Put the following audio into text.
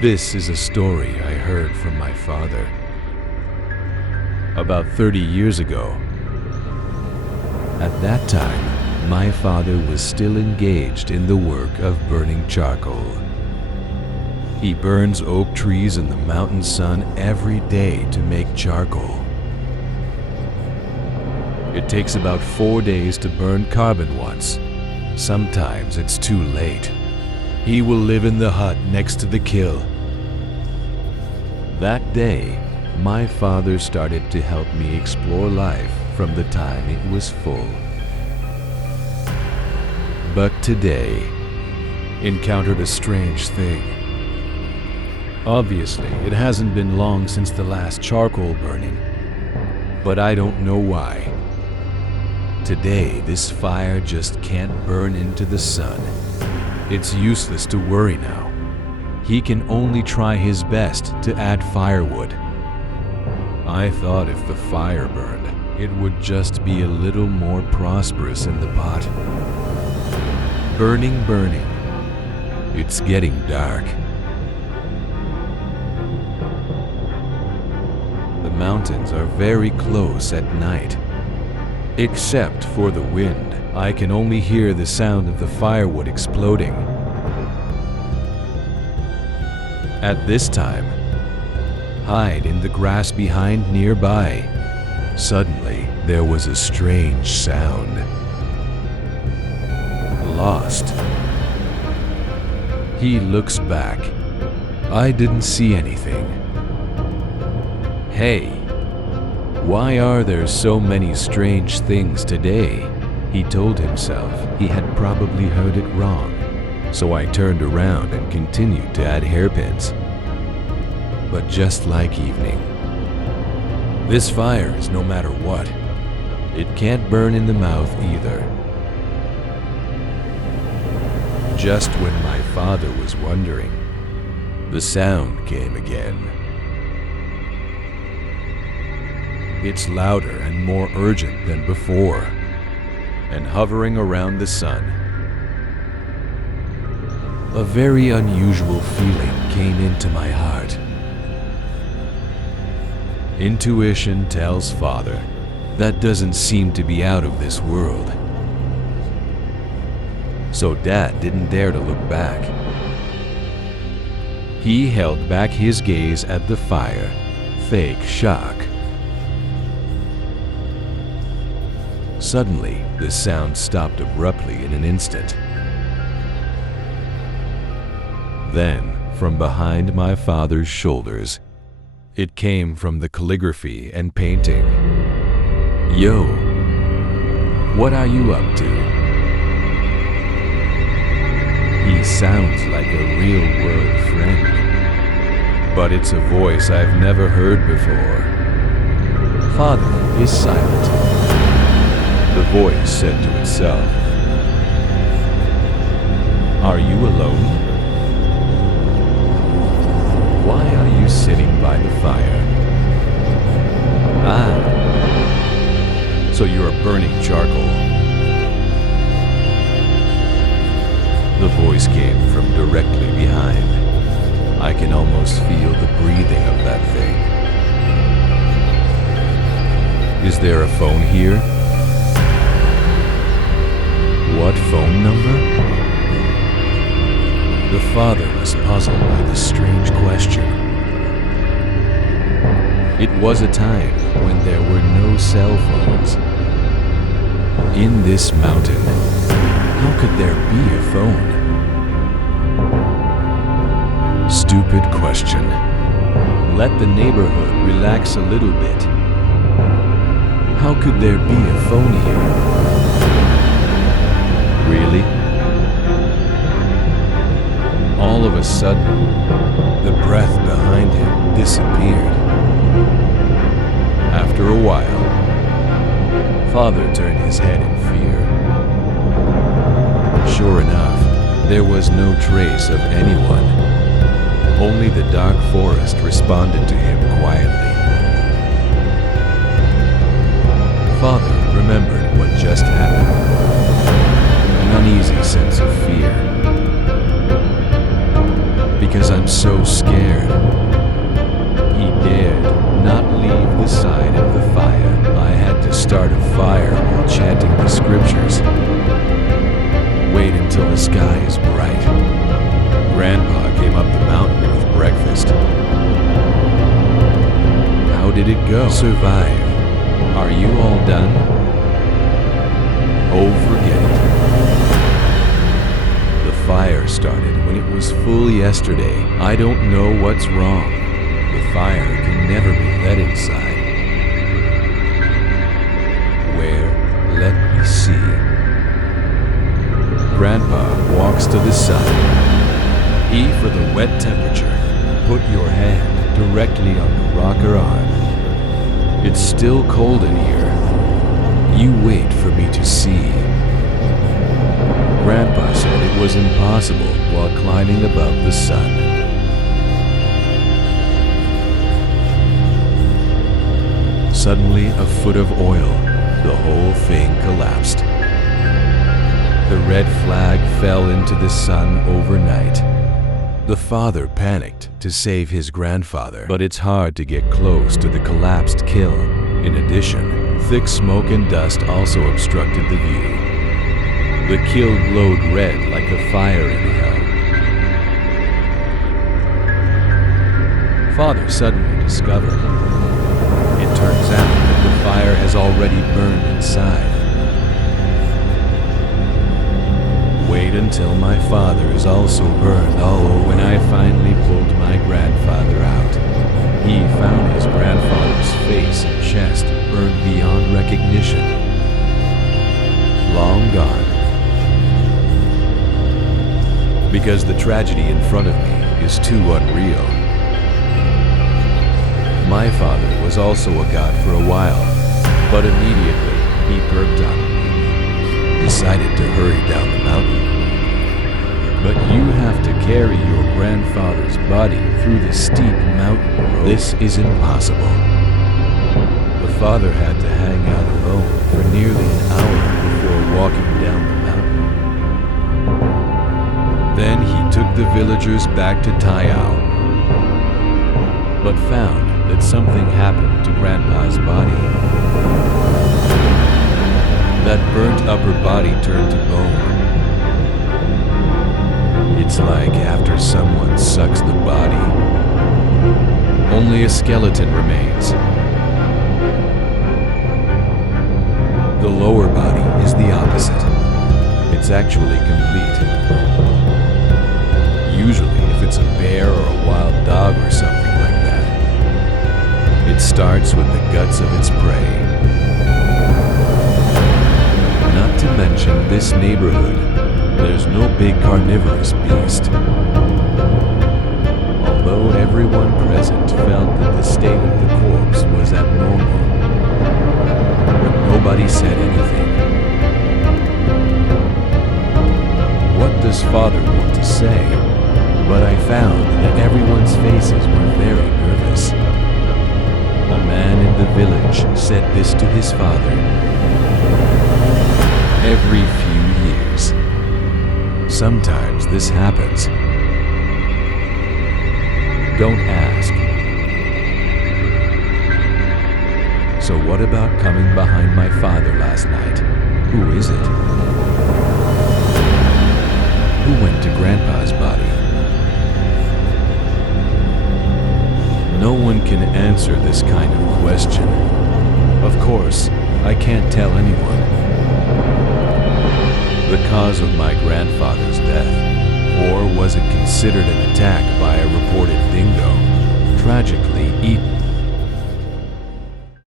This is a story I heard from my father. About 30 years ago. At that time, my father was still engaged in the work of burning charcoal. He burns oak trees in the mountain sun every day to make charcoal. It takes about 4 days to burn carbon once. Sometimes it's too late. He will live in the hut next to the kiln. That day, my father started to help me explore life from the time it was full. But today, encountered a strange thing. Obviously, it hasn't been long since the last charcoal burning, but I don't know why. Today, this fire just can't burn into the sun. It's useless to worry now. He can only try his best to add firewood. I thought if the fire burned, it would just be a little more prosperous in the pot. Burning. It's getting dark. The mountains are very close at night. Except for the wind, I can only hear the sound of the firewood exploding. At this time, hide in the grass behind nearby. Suddenly, there was a strange sound. Lost. He looks back. I didn't see anything. Hey, why are there so many strange things today? He told himself he had probably heard it wrong. So I turned around and continued to add hairpins. But just like evening, this fire is no matter what. It can't burn in the mouth either. Just when my father was wondering, the sound came again. It's louder and more urgent than before, and hovering around the sun. A very unusual feeling came into my heart. Intuition tells Father that doesn't seem to be out of this world. So Dad didn't dare to look back. He held back his gaze at the fire, fake shock. Suddenly, the sound stopped abruptly in an instant. Then, from behind my father's shoulders, it came from the calligraphy and painting. Yo, what are you up to? He sounds like a real-world friend, but it's a voice I've never heard before. Father is silent. The voice said to itself, "Are you alone? Why are you sitting by the fire? Ah, so you're burning charcoal." The voice came from directly behind. I can almost feel the breathing of that thing. Is there a phone here? What phone number? The father was puzzled by this strange question. It was a time when there were no cell phones. In this mountain, how could there be a phone? Stupid question. Let the neighborhood relax a little bit. How could there be a phone here? Really? All of a sudden, the breath behind him disappeared. After a while, Father turned his head in fear. Sure enough, there was no trace of anyone. Only the dark forest responded to him quietly. Father remembered what just happened. An uneasy sense of fear. Because I'm so scared. He dared not leave the side of the fire. I had to start a fire while chanting the scriptures. Wait until the sky is bright. Grandpa came up the mountain with breakfast. How did it go? Survive. Are you all done? Oh, forget it. The fire started when it was full yesterday. I don't know what's wrong. The fire can never be let inside. Where? Let me see. Grandpa walks to the side. E for the wet temperature. Put your hand directly on the rocker arm. It's still cold in here. You wait for me to see. Grandpa said it was impossible while climbing above the sun. Suddenly, a foot of oil. The whole thing collapsed. The red flag fell into the sun overnight. The father panicked to save his grandfather, but it's hard to get close to the collapsed kiln. In addition, thick smoke and dust also obstructed the view. The kiln glowed red like a fire in hell. Father suddenly discovered. It turns out that the fire has already burned inside. Wait until my father is also burned all over. When I finally pulled my grandfather out, he found his grandfather's face and chest burned beyond recognition. Long gone. Because the tragedy in front of me is too unreal. My father was also a god for a while, but immediately he perked up. Decided to hurry down the mountain. But you have to carry your grandfather's body through the steep mountain road. This is impossible. The father had to hang out alone for nearly an hour before walking down the mountain. Then he took the villagers back to Tayao, but found that something happened to Grandpa's body. That burnt upper body turned to bone. It's like after someone sucks the body. Only a skeleton remains. The lower body is the opposite. It's actually complete. Usually, if it's a bear or a wild dog or something like that, it starts with the guts of its prey. Not to mention this neighborhood, there's no big carnivorous beast. Although everyone present felt that the state of the corpse was abnormal, but nobody said anything. What does Father want to say? But I found that everyone's faces were very nervous. A man in the village said this to his father. Every few years. Sometimes this happens. Don't ask. So what about coming behind my father last night? Who is it? Who went to Grandpa's body? No one can answer this kind of question. Of course, I can't tell anyone. The cause of my grandfather's death, or was it considered an attack by a reported dingo, tragically eaten